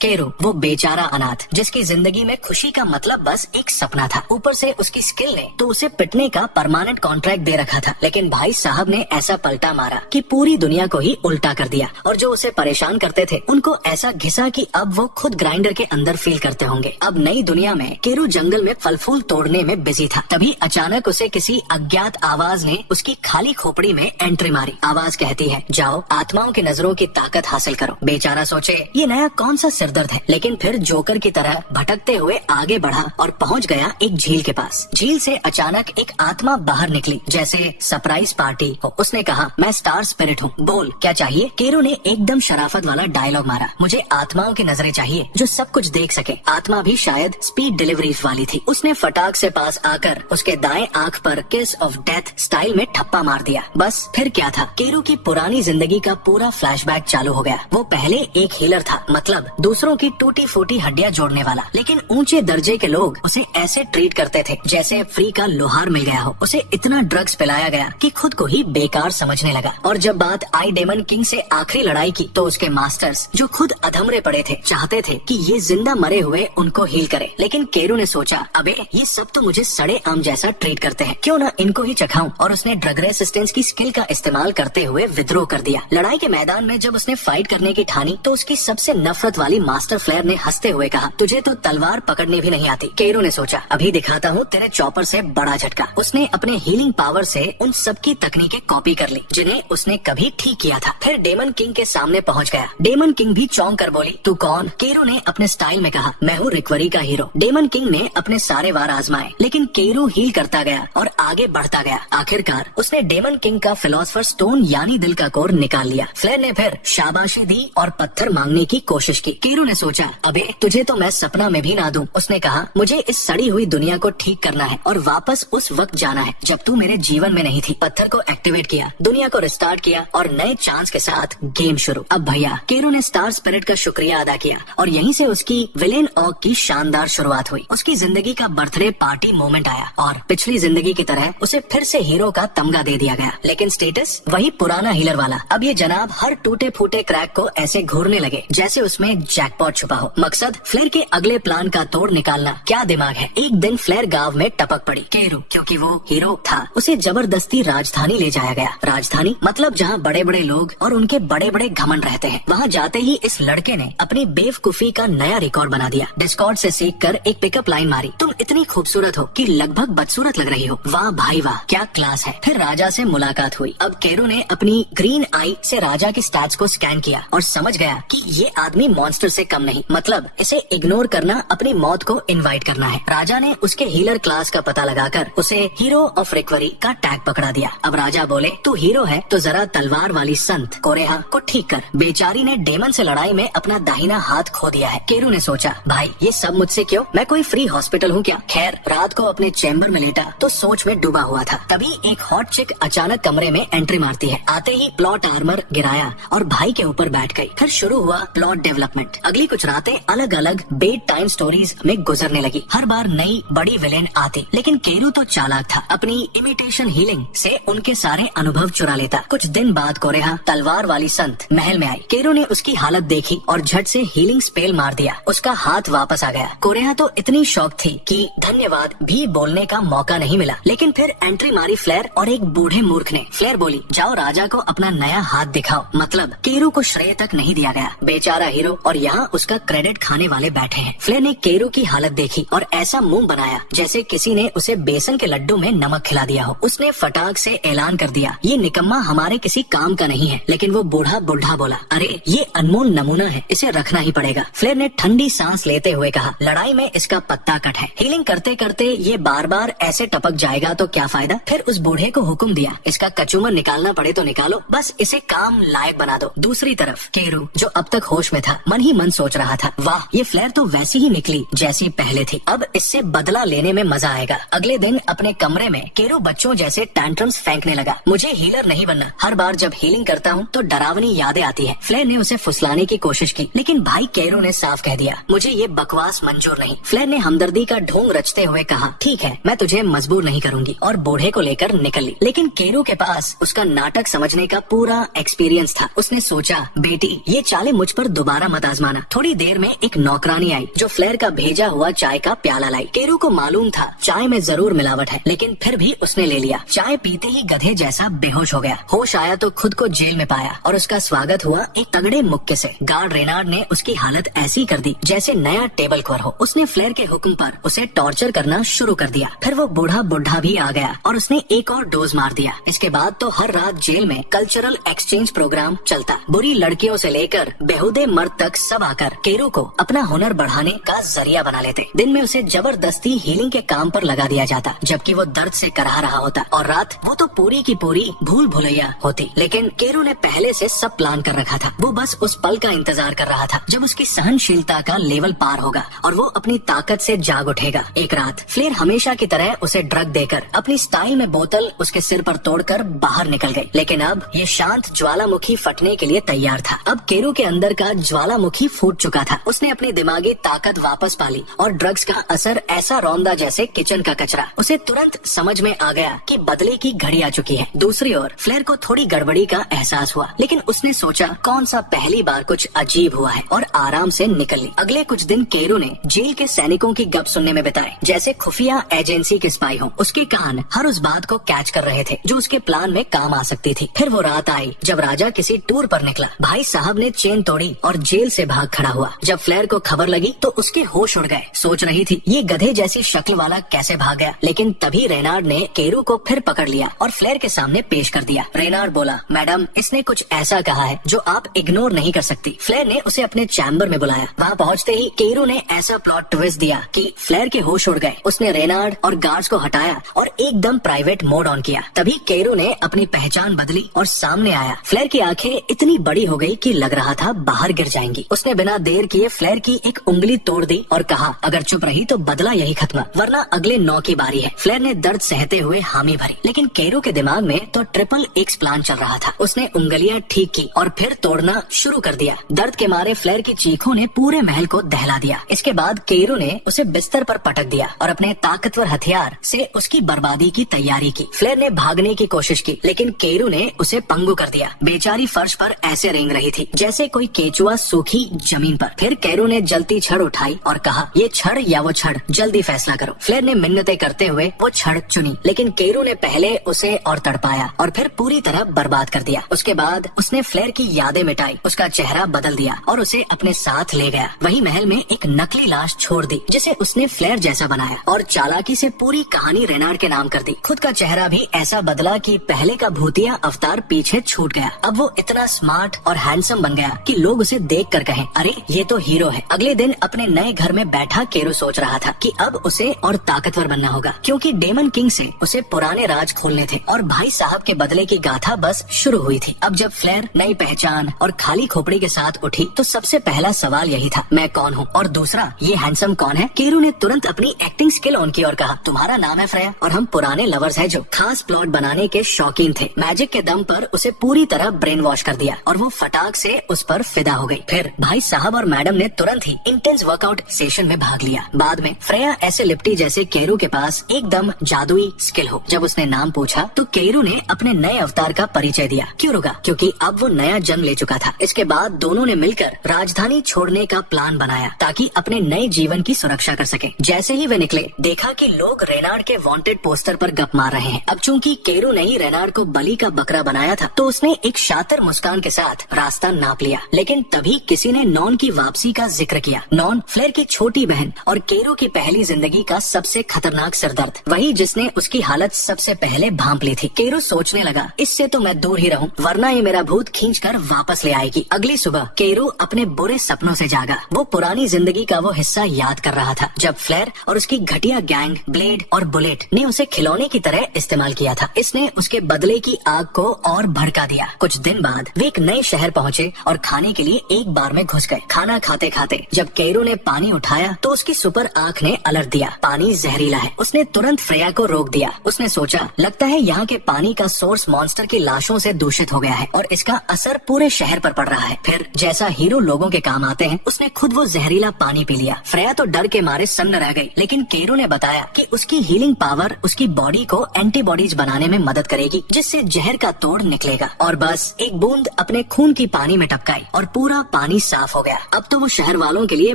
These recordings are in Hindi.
केरू वो बेचारा अनाथ जिसकी जिंदगी में खुशी का मतलब बस एक सपना था। ऊपर से उसकी स्किल ने तो उसे पिटने का परमानेंट कॉन्ट्रैक्ट दे रखा था, लेकिन भाई साहब ने ऐसा पलटा मारा कि पूरी दुनिया को ही उल्टा कर दिया। और जो उसे परेशान करते थे उनको ऐसा घिसा कि अब वो खुद ग्राइंडर के अंदर फील करते होंगे। अब नई दुनिया में केरू जंगल में फल फूल तोड़ने में बिजी था। तभी अचानक उसे किसी अज्ञात आवाज ने उसकी खाली खोपड़ी में एंट्री मारी। आवाज कहती है, जाओ आत्माओं की नजरों की ताकत हासिल करो। बेचारा सोचे ये नया कौन सा सिरदर्द है, लेकिन फिर जोकर की तरह भटकते हुए आगे बढ़ा और पहुंच गया एक झील के पास। झील से अचानक एक आत्मा बाहर निकली जैसे सरप्राइज पार्टी हो। उसने कहा, मैं स्टार स्पिरिट हूँ, बोल क्या चाहिए। केरू ने एकदम शराफत वाला डायलॉग मारा, मुझे आत्माओं की नजरें चाहिए जो सब कुछ देख सके। आत्मा भी शायद स्पीड डिलीवरी वाली थी। उसने फटाक से पास आकर उसके दाएं आंख पर किस ऑफ डेथ स्टाइल में ठप्पा मार दिया। बस फिर क्या था, केरू की पुरानी जिंदगी का पूरा फ्लैशबैक चालू हो गया। वो पहले एक हीलर था, मतलब दूसरों की टूटी फूटी हड्डियां जोड़ने वाला, लेकिन ऊंचे दर्जे के लोग उसे ऐसे ट्रीट करते थे जैसे फ्री का लोहार मिल गया हो। उसे इतना ड्रग्स पिलाया गया कि खुद को ही बेकार समझने लगा। और जब बात आई डेमन किंग से आखिरी लड़ाई की, तो उसके मास्टर्स जो खुद अधमरे पड़े थे चाहते थे कि ये जिंदा मरे हुए उनको हील करे, लेकिन केरू ने सोचा, अबे ये सब तो मुझे सड़े आम जैसा ट्रीट करते हैं, क्यों ना इनको ही चखाऊं। और उसने ड्रग रेसिस्टेंस की स्किल का इस्तेमाल करते हुए विद्रोह कर दिया। लड़ाई के मैदान में जब उसने फाइट करने की ठानी, तो उसकी सबसे नफरत वाली मास्टर फ्लेयर ने हंसते हुए कहा, तुझे तो तलवार पकड़नी भी नहीं आती। केरू ने सोचा, अभी दिखाता हूँ तेरे चॉपर से बड़ा झटका। उसने अपने हीलिंग पावर से उन सबकी तकनीकें कॉपी कर ली जिन्हें उसने कभी ठीक किया था। फिर डेमन किंग के सामने पहुँच गया। डेमन किंग भी चौंक कर बोली, तू कौन। केरू ने अपने स्टाइल में कहा, मैं हूँ रिकवरी का हीरो। डेमन किंग ने अपने सारे वार आजमाए, लेकिन केरू हील करता गया और आगे बढ़ता गया। आखिरकार उसने डेमन किंग का फिलोसफर स्टोन यानी दिल का कोर निकाल लिया। फ्लेयर ने फिर शाबाशी दी और पत्थर मांगने की कोशिश की। केरू ने सोचा, अबे तुझे तो मैं सपना में भी ना दूं। उसने कहा, मुझे इस सड़ी हुई दुनिया को ठीक करना है और वापस उस वक्त जाना है जब तू मेरे जीवन में नहीं थी। पत्थर को एक्टिवेट किया, दुनिया को रिस्टार्ट किया और नए चांस के साथ गेम शुरू। अब भैया केरू ने स्टार स्पिरिट का शुक्रिया अदा किया और यहीं से उसकी विलेन ऑग की शानदार शुरुआत हुई। उसकी जिंदगी का बर्थडे पार्टी मोमेंट आया और पिछली जिंदगी की तरह उसे फिर से हीरो का तमगा दे दिया गया, लेकिन स्टेटस वही पुराना हीलर वाला। अब ये जनाब हर टूटे फूटे क्रैक को ऐसे घूरने लगे जैसे उसमें जैकपॉट छुपा हो। मकसद फ्लेयर के अगले प्लान का तोड़ निकालना। क्या दिमाग है। एक दिन फ्लेयर गांव में टपक पड़ी। केरू क्योंकि वो हीरो था, उसे जबरदस्ती राजधानी ले जाया गया। राजधानी मतलब जहाँ बड़े बड़े लोग और उनके बड़े बड़े घमंड रहते हैं। वहाँ जाते ही इस लड़के ने अपनी बेवकूफी का नया रिकॉर्ड बना दिया। डिस्कॉर्ड से सीख कर एक पिकअप लाइन मारी, तुम इतनी खूबसूरत हो कि लगभग बदसूरत लग रही हो। वाह भाई वाह, क्या क्लास है। फिर राजा से मुलाकात हुई। अब केरू ने अपनी ग्रीन आई से राजा की स्टैट्स को स्कैन किया और समझ गया कि ये आदमी मॉन्स्टर से कम नहीं, मतलब इसे इग्नोर करना अपनी मौत को इनवाइट करना है। राजा ने उसके हीलर क्लास का पता लगाकर उसे हीरो ऑफ रिकवरी का टैग पकड़ा दिया। अब राजा बोले, तू हीरो है तो जरा तलवार वाली संत कोरेहा को ठीक कर। बेचारी ने डेमन से लड़ाई में अपना दाहिना हाथ खो दिया है। केरू ने सोचा, भाई ये सब मुझसे क्यों, मैं कोई फ्री हॉस्पिटल हूँ क्या। खैर रात को अपने चैम्बर में लेटा तो सोच में डूबा हुआ था। तभी एक हॉट चिक अचानक कमरे में एंट्री मारती है। आते ही प्लॉट आर्मर गिराया और भाई के ऊपर बैठ गई। फिर शुरू हुआ प्लॉट डेवलपमेंट। अगली कुछ रातें अलग अलग बेड टाइम स्टोरीज में गुजरने लगी। हर बार नई बड़ी विलेन आती, लेकिन केरू तो चालाक था। अपनी इमिटेशन हीलिंग से उनके सारे अनुभव चुरा लेता। कुछ दिन बाद कोरेहा तलवार वाली संत महल में आई। केरू ने उसकी हालत देखी और झट से हीलिंग स्पेल मार दिया। उसका हाथ वापस आ गया। कोरेहा तो इतनी शॉक थी कि धन्यवाद भी बोलने का मौका नहीं मिला। लेकिन फिर एंट्री मारी फ्लेयर और एक बूढ़े मूर्ख ने। फ्लेयर बोली, जाओ राजा को अपना नया हाथ दिखाओ। मतलब केरू को श्रेय तक नहीं दिया गया। बेचारा हीरो और यहाँ उसका क्रेडिट खाने वाले बैठे हैं। फ्लेयर ने केरू की हालत देखी और ऐसा मुंह बनाया जैसे किसी ने उसे बेसन के लड्डू में नमक खिला दिया हो। उसने फटाक से ऐलान कर दिया, ये निकम्मा हमारे किसी काम का नहीं है। लेकिन वो बूढ़ा बोला, अरे ये अनमोल नमूना है, इसे रखना ही पड़ेगा। फ्लेयर ने ठंडी सांस लेते हुए कहा, लड़ाई में इसका पत्ता कट है। हीलिंग करते करते ये बार बार ऐसे टपक जाएगा तो क्या फायदा। फिर उस बूढ़े को हुक्म दिया, इसका कचूमर निकालना पड़े तो निकालो, बस इसे काम लायक बना दो। दूसरी तरफ केरू जो अब तक होश में था मन ही मन सोच रहा था, वाह ये फ्लेयर तो वैसी ही निकली जैसी पहले थी। अब इससे बदला लेने में मजा आएगा। अगले दिन अपने कमरे में केरू बच्चों जैसे टैंट्रम्स फेंकने लगा। मुझे हीलर नहीं बनना, हर बार जब हीलिंग करता हूँ तो डरावनी यादें आती है। फ्लेयर ने उसे फुसलाने की कोशिश की, लेकिन भाई केरू ने साफ कह दिया, मुझे ये बकवास मंजूर नहीं। फ्लेयर ने हमदर्दी का ढोंग रचते हुए कहा, ठीक है मैं तुझे मजबूर नहीं करूंगी, और बूढ़े को लेकर निकल ली। लेकिन केरू के पास उसका नाटक समझने का पूरा एक्सपीरियंस था। उसने सोचा, बेटी ये चालें मुझ पर दोबारा मत आजमा माना। थोड़ी देर में एक नौकरानी आई जो फ्लेयर का भेजा हुआ चाय का प्याला लाई। केरू को मालूम था चाय में जरूर मिलावट है, लेकिन फिर भी उसने ले लिया। चाय पीते ही गधे जैसा बेहोश हो गया। होश आया तो खुद को जेल में पाया और उसका स्वागत हुआ एक तगड़े मुक्के से। गार्ड रेनार्ड ने उसकी हालत ऐसी कर दी जैसे नया टेबल क्लर्क हो। उसने फ्लेयर के हुक्म पर उसे टॉर्चर करना शुरू कर दिया। फिर वो बूढ़ा बुढ़ा भी आ गया और उसने एक और डोज मार दिया। इसके बाद तो हर रात जेल में कल्चरल एक्सचेंज प्रोग्राम चलता। बुरी लड़कियों से लेकर बेहुदे मर्द तक सब आकर केरू को अपना हुनर बढ़ाने का जरिया बना लेते। दिन में उसे जबरदस्ती हीलिंग के काम पर लगा दिया जाता, जबकि वो दर्द से कराह रहा होता, और रात वो तो पूरी की पूरी भूल भुलैया होती। लेकिन केरू ने पहले से सब प्लान कर रखा था। वो बस उस पल का इंतजार कर रहा था जब उसकी सहनशीलता का लेवल पार होगा और वो अपनी ताकत से जाग उठेगा। एक रात फ्लेयर हमेशा की तरह उसे ड्रग देकर अपनी स्टाइल में बोतल उसके सिर पर तोड़कर बाहर निकल गई। लेकिन अब ये शांत ज्वालामुखी फटने के लिए तैयार था। अब केरू के अंदर का ज्वालामुखी फूट चुका था। उसने अपनी दिमागी ताकत वापस पाली और ड्रग्स का असर ऐसा रौंदा जैसे किचन का कचरा। उसे तुरंत समझ में आ गया कि बदले की घड़ी आ चुकी है। दूसरी ओर फ्लेयर को थोड़ी गड़बड़ी का एहसास हुआ, लेकिन उसने सोचा कौन सा पहली बार कुछ अजीब हुआ है और आराम से निकल ली। अगले कुछ दिन केरू ने जेल के सैनिकों की गप सुनने में बिताए, जैसे खुफिया एजेंसी के स्पाई हों। उसके कान हर उस बात को कैच कर रहे थे जो उसके प्लान में काम आ सकती थी। फिर वो रात आई जब राजा किसी टूर पर निकला। भाई साहब ने चेन तोड़ी और जेल से भाग खड़ा हुआ। जब फ्लेयर को खबर लगी तो उसके होश उड़ गए। सोच रही थी ये गधे जैसी शक्ल वाला कैसे भाग गया, लेकिन तभी रेनार्ड ने केरू को फिर पकड़ लिया और फ्लेयर के सामने पेश कर दिया। रेनार्ड बोला, मैडम इसने कुछ ऐसा कहा है जो आप इग्नोर नहीं कर सकती। फ्लेयर ने उसे अपने चैम्बर में बुलाया। वहाँ पहुँचते ही केरू ने ऐसा प्लॉट ट्विस्ट दिया कि फ्लेयर के होश उड़ गए। उसने रेनार्ड और गार्ड्स को हटाया और एकदम प्राइवेट मोड ऑन किया। तभी केरू ने अपनी पहचान बदली और सामने आया। फ्लेयर की आंखें इतनी बड़ी हो गई कि लग रहा था बाहर गिर जाएंगी। उसने बिना देर किए फ्लेयर की एक उंगली तोड़ दी और कहा, अगर चुप रही तो बदला यही खत्म, वरना अगले 9 की बारी है। फ्लेयर ने दर्द सहते हुए हामी भरी, लेकिन केरू के दिमाग में तो ट्रिपल एक्स प्लान चल रहा था। उसने उंगलियां ठीक की और फिर तोड़ना शुरू कर दिया। दर्द के मारे फ्लेयर की चीखों ने पूरे महल को दहला दिया। इसके बाद केरू ने उसे बिस्तर पर पटक दिया और अपने ताकतवर हथियार से उसकी बर्बादी की तैयारी की। फ्लेयर ने भागने की कोशिश की, लेकिन केरू ने उसे पंगु कर दिया। बेचारी फर्श पर ऐसे रेंग रही थी जैसे कोई केचुआ सूखी जमीन पर। फिर केरू ने जलती छड़ उठाई और कहा, ये छड़ या वो छड़, जल्दी फैसला करो। फ्लेयर ने मिन्नतें करते हुए वो छड़ चुनी, लेकिन केरू ने पहले उसे और तड़पाया और फिर पूरी तरह बर्बाद कर दिया। उसके बाद उसने फ्लेयर की यादें मिटाई, उसका चेहरा बदल दिया और उसे अपने साथ ले गया। वही महल में एक नकली लाश छोड़ दी जिसे उसने फ्लेयर जैसा बनाया और चालाकी से पूरी कहानी रेनार्ड के नाम कर दी। खुद का चेहरा भी ऐसा बदला कि पहले का भूतिया अवतार पीछे छूट गया। अब वो इतना स्मार्ट और हैंडसम बन गया कि लोग उसे देख कर कहें, अरे ये तो हीरो है। अगले दिन अपने नए घर में बैठा केरू सोच रहा था कि अब उसे और ताकतवर बनना होगा, क्योंकि डेमन किंग से उसे पुराने राज खोलने थे और भाई साहब के बदले की गाथा बस शुरू हुई थी। अब जब फ्लेयर नई पहचान और खाली खोपड़ी के साथ उठी तो सबसे पहला सवाल यही था, मैं कौन हूँ और दूसरा ये हैंडसम कौन है। केरू ने तुरंत अपनी एक्टिंग स्किल ऑन की और कहा, तुम्हारा नाम है फ्रेया और हम पुराने लवर्स हैं जो खास प्लॉट बनाने के शौकीन थे। मैजिक के दम पर उसे पूरी तरह ब्रेन वॉश कर दिया और वो फटाक से उस पर फिदा हो गई। फिर भाई साहब और मैडम ने तुरंत ही इंटेंस वर्कआउट सेशन में भाग लिया। बाद में फ्रेया ऐसे लिपटी जैसे केरू के पास एकदम जादुई स्किल हो। जब उसने नाम पूछा तो केरू ने अपने नए अवतार का परिचय दिया। क्यों रुका? क्योंकि अब वो नया जन्म ले चुका था। इसके बाद दोनों ने मिलकर राजधानी छोड़ने का प्लान बनाया ताकि अपने नए जीवन की सुरक्षा कर सके। जैसे ही वे निकले देखा कि लोग रेनार्ड के वांटेड पोस्टर पर गप मार रहे हैं। अब चूंकि केरू ने ही रेनार्ड को बलि का बकरा बनाया था तो उसने एक शातिर मुस्कान के साथ रास्ता नाप लिया। लेकिन तभी किसी ने नॉन की वापसी का जिक्र किया। नॉन फ्लेयर की छोटी बहन और केरू की पहली जिंदगी का सबसे खतरनाक सिरदर्द, वही जिसने उसकी हालत सबसे पहले भांप ली थी। केरू सोचने लगा, इससे तो मैं दूर ही रहूं, वरना ये मेरा भूत खींचकर वापस ले आएगी। अगली सुबह केरू अपने बुरे सपनों से जागा। वो पुरानी जिंदगी का वो हिस्सा याद कर रहा था जब फ्लेयर और उसकी घटिया गैंग ब्लेड और बुलेट ने उसे खिलौने की तरह इस्तेमाल किया था। इसने उसके बदले की आग को और भड़का दिया। कुछ दिन बाद वे एक नए शहर पहुँचे और खाने के लिए एक बार में घुस गए। खाना खाते खाते जब केरू ने पानी उठाया तो उसकी सुपर आंख ने अलर्ट दिया, पानी जहरीला है। उसने तुरंत फ्रेया को रोक दिया। उसने सोचा, लगता है यहाँ के पानी का सोर्स मॉन्स्टर की लाशों से दूषित हो गया है और इसका असर पूरे शहर पर पड़ रहा है। फिर जैसा हीरो लोगों के काम आते हैं, उसने खुद वो जहरीला पानी पी लिया। फ्रेया तो डर के मारे सन्न रह गई, लेकिन केरू ने बताया कि उसकी हीलिंग पावर उसकी बॉडी को एंटीबॉडीज बनाने में मदद करेगी, जिससे जहर का तोड़ निकलेगा। और बस एक बूंद अपने खून की पानी में टपकाई और पूरा पानी साफ साफ हो गया। अब तो वो शहर वालों के लिए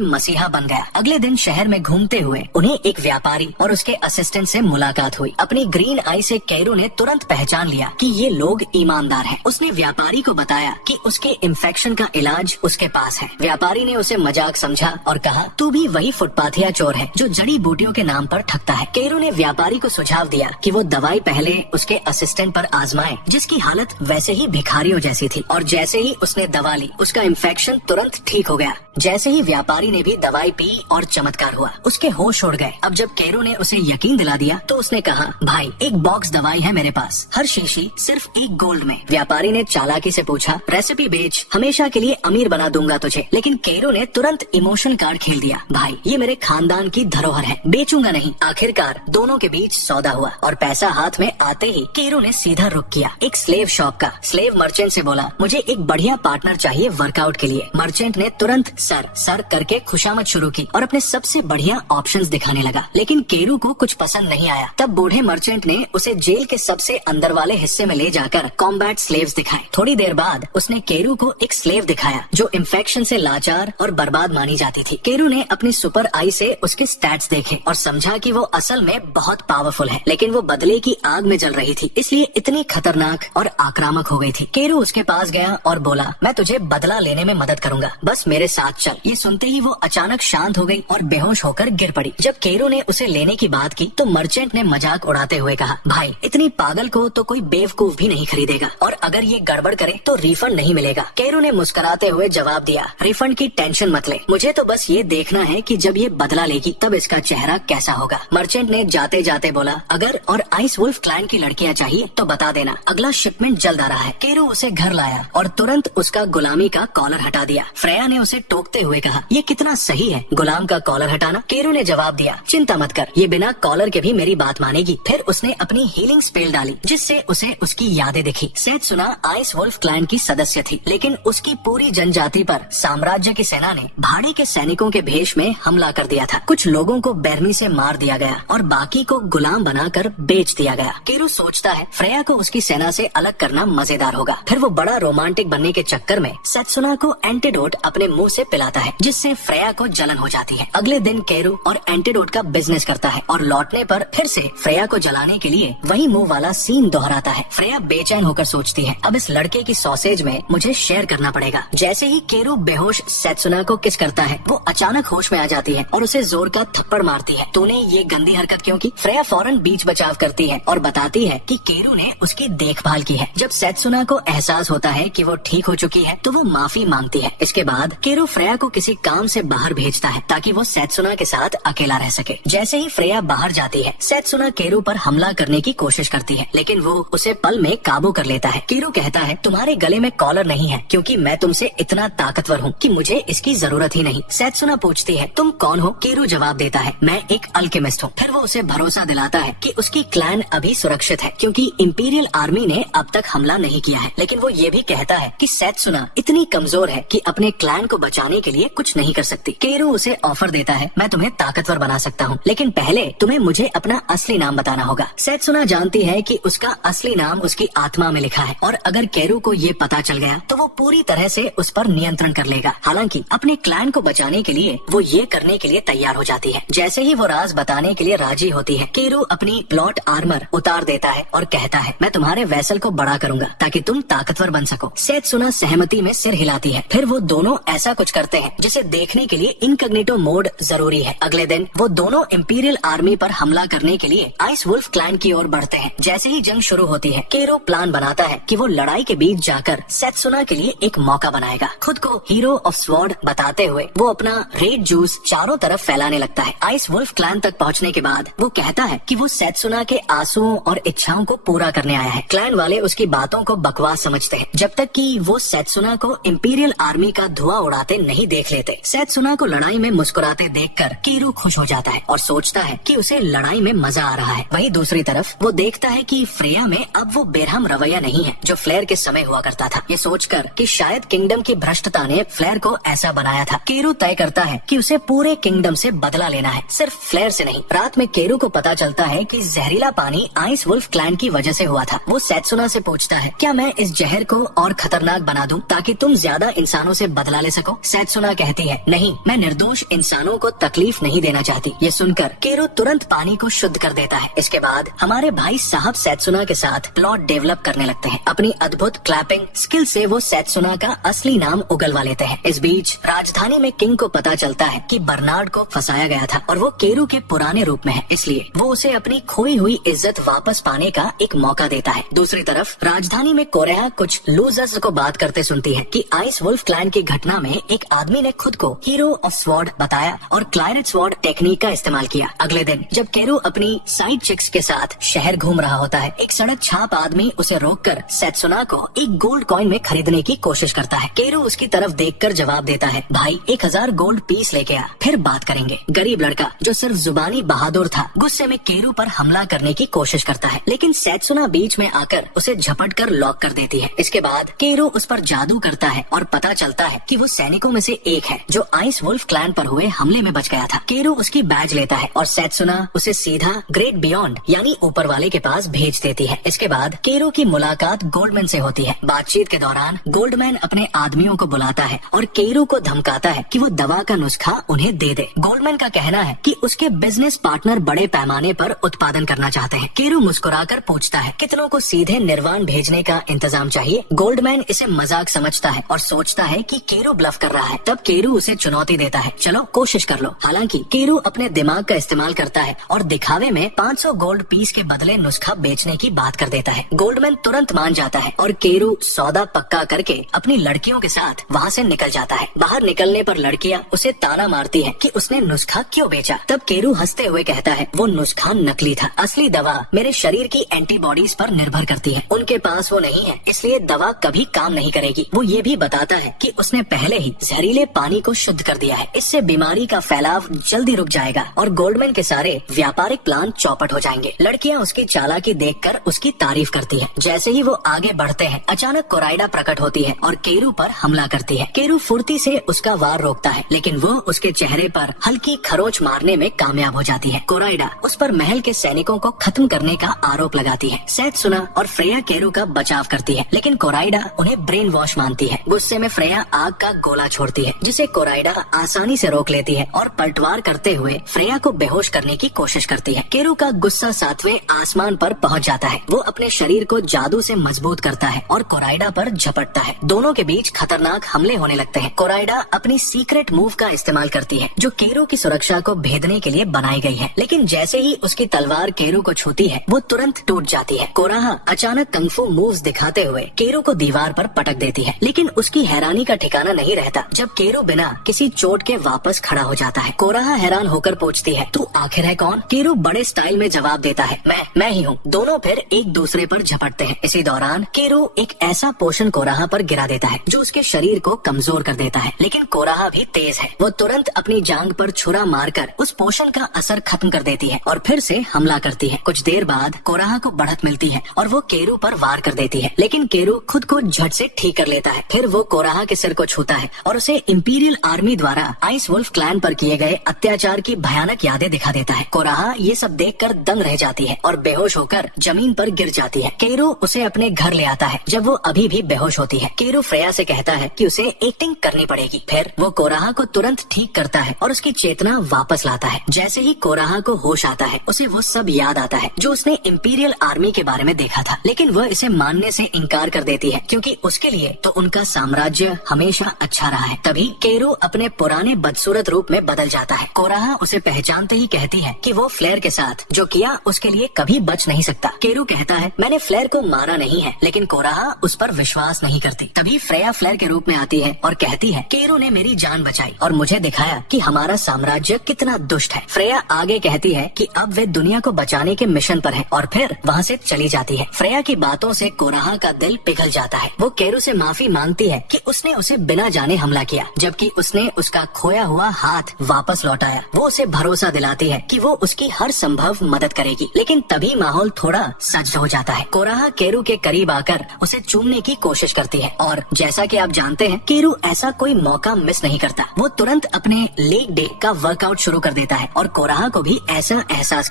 मसीहा बन गया। अगले दिन शहर में घूमते हुए उन्हें एक व्यापारी और उसके असिस्टेंट से मुलाकात हुई। अपनी ग्रीन आई से कैरो ने तुरंत पहचान लिया कि ये लोग ईमानदार हैं। उसने व्यापारी को बताया कि उसके इन्फेक्शन का इलाज उसके पास है। व्यापारी ने उसे मजाक समझा और कहा, तू भी वही फुटपाथिया चोर है जो जड़ी बूटियों के नाम पर ठगता है। कैरो ने व्यापारी को सुझाव दिया कि वो दवाई पहले उसके असिस्टेंट पर आजमाए, जिसकी हालत वैसे ही भिखारियों जैसी थी। और जैसे ही उसने दवा ली, उसका इन्फेक्शन तुरंत ठीक हो गया। जैसे ही व्यापारी ने भी दवाई पी और चमत्कार हुआ, उसके होश उड़ गए। अब जब कैरो ने उसे यकीन दिला दिया तो उसने कहा, भाई एक बॉक्स दवाई है मेरे पास, हर शीशी सिर्फ 1 गोल्ड में। व्यापारी ने चालाकी से पूछा, रेसिपी बेच, हमेशा के लिए अमीर बना दूंगा तुझे। लेकिन कैरो ने तुरंत इमोशन कार्ड खेल दिया, भाई ये मेरे खानदान की धरोहर है, बेचूंगा नहीं। आखिरकार दोनों के बीच सौदा हुआ और पैसा हाथ में आते ही कैरो ने सीधा रुख किया एक स्लेव शॉप का। स्लेव मर्चेंट से बोला, मुझे एक बढ़िया पार्टनर चाहिए वर्कआउट के लिए। मर्चेंट ने तुरंत सर सर करके खुशामद शुरू की और अपने सबसे बढ़िया ऑप्शंस दिखाने लगा। लेकिन कैरो को कुछ पसंद नहीं आया। तब बूढ़े मर्चेंट ने उसे जेल के सबसे अंदर वाले हिस्से में ले जाकर कॉम्बैट स्लेव्स दिखाए। थोड़ी देर बाद उसने कैरो को एक स्लेव दिखाया जो इन्फेक्शन से लाचार और बर्बाद मानी जाती थी। कैरो ने अपनी सुपर आई से उसके स्टैट्स देखे और समझा कि वो असल में बहुत पावरफुल है, लेकिन वो बदले की आग में जल रही थी, इसलिए इतनी खतरनाक और आक्रामक हो गई थी। कैरो उसके पास गया और बोला, मैं तुझे बदला लेने में मदद करूंगा, बस मेरे साथ चल। ये सुनते ही वो अचानक शांत हो गई और बेहोश होकर गिर पड़ी। जब कैरो ने उसे लेने की बात की तो मर्चेंट ने मजाक उड़ाते हुए कहा, भाई इतनी पागल को तो कोई बेवकूफ भी नहीं खरीदेगा, और अगर ये गड़बड़ करे तो रिफंड नहीं मिलेगा। कैरो ने मुस्कुराते हुए जवाब दिया, रिफंड की टेंशन मत ले, मुझे तो बस ये देखना है कि जब ये बदला लेगी तब इसका चेहरा कैसा होगा। मर्चेंट ने जाते जाते बोला, अगर और आइस वुल्फ क्लैन की लड़कियां चाहिए तो बता देना, अगला शिपमेंट जल्द आ रहा है। कैरो उसे घर लाया और तुरंत उसका गुलामी का कॉलर हटा दिया। फ्रेया ने उसे टोकते हुए कहा, ये कितना सही है गुलाम का कॉलर हटाना। कैरो ने जवाब दिया, चिंता मत कर, ये बिना कॉलर के भी मेरी बात मानेगी। फिर उसने अपनी हीलिंग स्पेल डाली जिससे उसे उसकी यादें दिखी। सेथ सुना आइस वुल्फ क्लैन की सदस्य थी, लेकिन उसकी पूरी जनजाति पर साम्राज्य की सेना ने भाड़े के सैनिकों के भेष में हमला कर दिया था। कुछ लोगों को बेरमी से मार दिया गया और बाकी को गुलाम बनाकर बेच दिया गया। कैरो सोचता है फ्रेया को उसकी सेना से अलग करना मजेदार होगा। फिर वो बड़ा रोमांटिक बनने के चक्कर में सेत्सुना को एंटीडोट अपने मुंह से पिलाता है, जिससे फ्रेया को जलन हो जाती है। अगले दिन कैरो और एंटीडोट का बिजनेस करता है और लौटने पर फिर से फ्रेया को जलाने के लिए वही मुंह वाला सीन दोहराता है। फ्रेया बेचैन होकर सोचती है, अब इस लड़के की सॉसेज में मुझे शेयर करना पड़ेगा। जैसे ही कैरो बेहोश सेत्सुना को किस करता है, वो अचानक होश में आ जाती है और उसे जोर का थप्पड़ मारती है। तूने ये गंदी हरकत क्यों की? फ्रेया फौरन बीच बचाव करती है और बताती है कि कैरो ने उसकी देखभाल की है। जब सेत्सुना को एहसास होता है कि वो ठीक हो चुकी है तो वो माफी मांगती है। इसके बाद कैरो फ्रेया को किसी काम से बाहर भेजता है ताकि वो सेत्सुना के साथ अकेला रह सके। जैसे ही फ्रेया बाहर जाती है, सेत्सुना कैरो पर हमला करने की कोशिश करती है, लेकिन वो उसे पल में काबू कर लेता है। कैरो कहता है, तुम्हारे गले में कॉलर नहीं है क्योंकि मैं तुमसे इतना ताकतवर हूँ कि मुझे इसकी जरूरत ही नहीं। सेत्सुना पूछती है, तुम कौन हो? कैरो जवाब देता है, मैं एक अल्केमिस्ट हूँ। फिर वो उसे भरोसा दिलाता है कि उसकी क्लैन अभी सुरक्षित है क्योंकि इंपीरियल आर्मी ने अब तक हमला नहीं किया है। लेकिन वो ये भी कहता है कि सेत्सुना इतनी कमजोर है कि अपने क्लैन को बचाने के लिए कुछ नहीं कर सकती। कैरो उसे ऑफर देता है, मैं तुम्हें ताकतवर बना सकता हूँ, लेकिन पहले तुम्हें मुझे अपना असली नाम बताना होगा। सेत्सुना जानती है कि उसका असली नाम उसकी आत्मा में लिखा है और अगर कैरो को ये पता चल गया तो वो पूरी तरह से उस पर नियंत्रण कर लेगा। हालांकि अपने क्लैन को बचाने के लिए वो ये करने के लिए तैयार हो जाती है। जैसे ही वो राज बताने के लिए राजी होती है, कैरो अपनी प्लॉट आर्मर उतार देता है और कहता है, मैं तुम्हारे वैसल को बड़ा करूंगा ताकि तुम ताकतवर बन सको। सेत्सुना सहमति में सिर हिलाती है। फिर वो दोनों ऐसा कुछ करते हैं जिसे देखने के लिए इनकॉग्निटो मोड जरूरी है। अगले दिन वो दोनों इंपीरियल आर्मी पर हमला करने के लिए आइस वुल्फ क्लैन की ओर बढ़ते हैं। जैसे ही जंग शुरू होती है, कैरो प्लान बनाता है कि वो लड़ाई के बीच जाकर सेत्सुना के लिए एक मौका बनाएगा। खुद को हीरो ऑफ स्वॉर्ड बताते हुए वो अपना रेड जूस चारों तरफ फैलाने लगता है। आइस वुल्फ क्लैन तक पहुंचने के बाद वो कहता है कि वो सेत्सुना के आंसुओं और इच्छाओं को पूरा करने आया है। क्लैन वाले उसकी बातों को बकवास समझते हैं जब तक कि वो सेत्सुना को इंपीरियल आर्मी का धुआं उड़ाते नहीं देख लेते। सेत्सुना को लड़ाई में मुस्कुराते देखकर कैरो खुश हो जाता है और सोचता है कि उसे लड़ाई में मजा आ रहा है। वहीं दूसरी तरफ वो देखता है कि फ्रेया में अब वो बेरहम रवैया नहीं है जो फ्लेयर के समय हुआ करता था। ये सोचकर कि शायद किंगडम की भ्रष्टता ने फ्लेयर को ऐसा बनाया था, कैरो तय करता है कि उसे पूरे किंगडम से बदला लेना है, सिर्फ फ्लेयर से नहीं। रात में कैरो को पता चलता है कि जहरीला पानी आइस वुल्फ क्लैन की वजह से हुआ था। वो सेत्सुना से पूछता है, क्या मैं इस जहर को और खतरनाक बना दूं ताकि तुम ज्यादा इंसानों से बदला ले सको। सेत्सुना कहती है, नहीं, मैं निर्दोष इंसानों को तकलीफ नहीं देना चाहती। ये सुनकर केरो तुरंत पानी को शुद्ध कर देता है। इसके बाद हमारे भाई साहब सेत्सुना के साथ प्लॉट डेवलप करने लगते हैं। अपनी अद्भुत क्लैपिंग स्किल से वो सेत्सुना का असली नाम उगलवा लेते हैं। इस बीच राजधानी में किंग को पता चलता है कि बर्नार्ड को फंसाया गया था और वो केरू के पुराने रूप में है, इसलिए वो उसे अपनी खोई हुई इज्जत वापस पाने का एक मौका देता है। दूसरी तरफ राजधानी में कोरेहा कुछ लूजर्स को बात करते सुनती है कि आइस वुल्फ क्लैन की घटना में एक आदमी ने खुद को हीरो ऑफ स्वॉर्ड बताया और क्लाइरेट स्वॉर्ड टेक्निक का इस्तेमाल किया। अगले दिन जब केरू अपनी साइड चिक्स के साथ शहर घूम रहा होता है, एक सड़क छाप आदमी उसे रोककर सेत्सुना को एक गोल्ड कॉइन में खरीदने की कोशिश करता है। केरू उसकी तरफ देखकर जवाब देता है, भाई 1000 गोल्ड पीस लेके आ, फिर बात करेंगे। गरीब लड़का जो सिर्फ जुबानी बहादुर था, गुस्से में केरू पर हमला करने की कोशिश करता है, लेकिन सेत्सुना बीच में आकर उसे झपट कर लॉक कर देती है। इसके बाद केरू उस पर जादू करता है और पता चलता है कि वो सैनिकों में से एक है जो आइस वुल्फ क्लैन पर हुए हमले में बच गया था। केरू उसकी बैज लेता है और सेत्सुना उसे सीधा ग्रेट बियॉन्ड यानी ऊपर वाले के पास भेज देती है। इसके बाद केरू की मुलाकात गोल्डमैन से होती है। बातचीत के दौरान गोल्डमैन अपने आदमियों को बुलाता है और केरू को धमकाता है कि वो दवा का नुस्खा उन्हें दे दे। गोल्डमैन का कहना है कि उसके बिजनेस पार्टनर बड़े पैमाने पर उत्पादन करना चाहते हैं। केरू मुस्कुराकर पूछता है, कितनों को सीधे निर्वाण भेजने का इंतजाम चाहिए। गोल्डमैन इसे मजाक समझता है और सोचता है कि केरू ब्लफ कर रहा है। तब केरू उसे चुनौती देता है, चलो कोशिश कर लो। हालांकि केरू अपने दिमाग का इस्तेमाल करता है और दिखावे में 500 गोल्ड पीस के बदले नुस्खा बेचने की बात कर देता है। गोल्डमैन तुरंत मान जाता है और केरू सौदा पक्का करके अपनी लड़कियों के साथ वहाँ से निकल जाता है। बाहर निकलने पर लड़कियाँ उसे ताना मारती है कि उसने नुस्खा क्यों बेचा। तब केरू हंसते हुए कहता है, वो नुस्खा नकली था, असली दवा मेरे शरीर की एंटीबॉडीज पर निर्भर करती है, उनके पास वो नहीं है, इसलिए दवा कभी काम नहीं करेगी। वो ये भी बताता है कि उसने पहले ही जहरीले पानी को शुद्ध कर दिया है, इससे बीमारी का फैलाव जल्दी रुक जाएगा और गोल्डमैन के सारे व्यापारिक प्लान चौपट हो जाएंगे। लड़कियाँ उसकी चालाकी देखकर उसकी तारीफ करती है। जैसे ही वो आगे बढ़ते हैं, अचानक कोराइडा प्रकट होती है और केरू पर हमला करती है। केरू फुर्ती से उसका वार रोकता है, लेकिन वो उसके चेहरे पर हल्की खरोच मारने में कामयाब हो जाती है। कोराइडा उस पर महल के सैनिकों को खत्म करने का आरोप लगाती है। सेत्सुना और फ्रेया केरू का बचाव करती है, लेकिन कोराइडा उन्हें ब्रेन वॉश मानती है। गुस्से में फ्रेया आग का गोला छोड़ती है, जिसे कोराइडा आसानी से रोक लेती है और पलटवार करते हुए फ्रेया को बेहोश करने की कोशिश करती है। केरू का गुस्सा 7वें आसमान पर पहुंच जाता है। वो अपने शरीर को जादू से मजबूत करता है और कोराइडा पर झपटता है। दोनों के बीच खतरनाक हमले होने लगते हैं। कोराइडा अपनी सीक्रेट मूव का इस्तेमाल करती है, जो केरू की सुरक्षा को भेदने के लिए बनाई गई है, लेकिन जैसे ही उसकी तलवार केरू को छूती है, वो तुरंत टूट जाती है। कोराहा अचानक कंगफू मूव्स दिखाते हुए केरू को दीवार पर पटक देती है, लेकिन उसकी हैरानी का ठिकाना नहीं रहता जब केरू बिना किसी चोट के वापस खड़ा हो जाता है। कोराहा हैरान होकर पूछती है, तू आखिर है कौन? केरू बड़े स्टाइल में जवाब देता है, मैं ही हूँ। दोनों फिर एक दूसरे पर झपटते हैं। इसी दौरान केरू एक ऐसा पोषण कोराहा पर गिरा देता है जो उसके शरीर को कमजोर कर देता है, लेकिन कोराहा भी तेज है। वो तुरंत अपनी जांग पर छुरा मारकर उस पोषण का असर खत्म कर देती है और फिर से हमला करती है। कुछ देर बाद कोराहा को बढ़त मिलती है और वो केरू पर वार कर देती है, लेकिन केरू खुद को झट से ठीक कर लेता है। फिर वो कोराहा के सिर को छूता है और उसे इंपीरियल आर्मी द्वारा आइस वुल्फ क्लैन पर किए गए अत्याचार की भयानक यादें दिखा देता है। कोराहा ये सब देखकर दंग रह जाती है और बेहोश होकर जमीन पर गिर जाती है। केरू उसे अपने घर ले आता है जब वो अभी भी बेहोश होती है। केरू फ्रेया से कहता है कि उसे एक्टिंग करनी पड़ेगी। फिर वो कोराहा को तुरंत ठीक करता है और उसकी चेतना वापस लाता है। जैसे ही कोराहा को होश आता है, उसे वो सब याद आता है जो उसने इंपीरियल आर्मी के बारे में देखा था, लेकिन वह इसे मानने से इनकार कर देती है क्योंकि उसके लिए तो उनका साम्राज्य हमेशा अच्छा रहा है। तभी केरू अपने पुराने बदसूरत रूप में बदल जाता है। कोराहा उसे पहचानते ही कहती है कि वो फ्लेयर के साथ जो किया उसके लिए कभी बच नहीं सकता। केरू कहता है, मैंने फ्लेयर को मारा नहीं है, लेकिन कोराहा उस पर विश्वास नहीं करती। तभी फ्रेया फ्लेयर के रूप में आती है और कहती है, केरू ने मेरी जान बचाई और मुझे दिखाया कि हमारा साम्राज्य कितना दुष्ट है। फ्रेया आगे कहती है कि अब वे दुनिया को बचाने के मिशन पर है और फिर वहाँ से चली जाती है। फ्रेया की बातों से कोराहा का दिल पिघल जाता है। वो केरू से माफी मांगती है कि उसने उसे बिना जाने हमला किया, जबकि उसने उसका खोया हुआ हाथ वापस लौटाया। वो उसे भरोसा दिलाती है कि वो उसकी हर संभव मदद करेगी, लेकिन तभी माहौल थोड़ा सज्ज हो जाता है। कोराहा केरू के करीब आकर उसे चूमने की कोशिश करती है और जैसा कि आप जानते हैं, केरू ऐसा कोई मौका मिस नहीं करता। वो तुरंत अपने लेग डे का वर्कआउट शुरू कर देता है और कोराहा को भी ऐसा एहसास